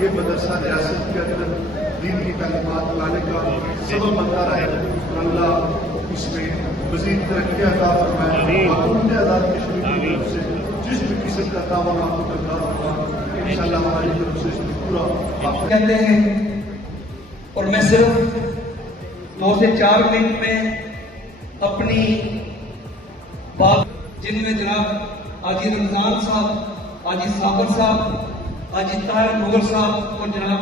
یہ مدرسہ ریاست کے اندر دین کی تعلیمات لانے کا سبب بنتا رہے. اللہ اس میں مزید ترقی عطا فرمائے. حکومت آزاد کشمیر کی طرف سے جس بھی قسم کا تعاون آپ کو کرنا ہوگا انشاءاللہ ہماری طرف سے اس میں پورا کہتے ہیں. اور میں صرف 2 سے 4 منٹ میں اپنی بات جن میں جناب حاجی رمضان صاحب، حاجی صابر صاحب، حاجی طاہر مغل صاحب اور جناب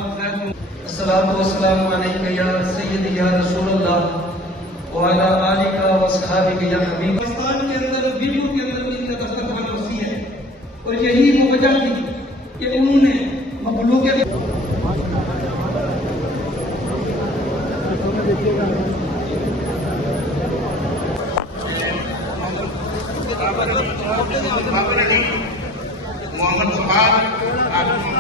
الصلاۃ والسلام علیک یا سیدی یا رسول اللہ وعلی آلک و اصحابک یا حبیب. پاکستان کے اندر ویڈیو کے اندر ان کا دفتر بہت وسیع ہے اور یہی وہ وجہ تھی کہ انہوں نے مخلوق محمد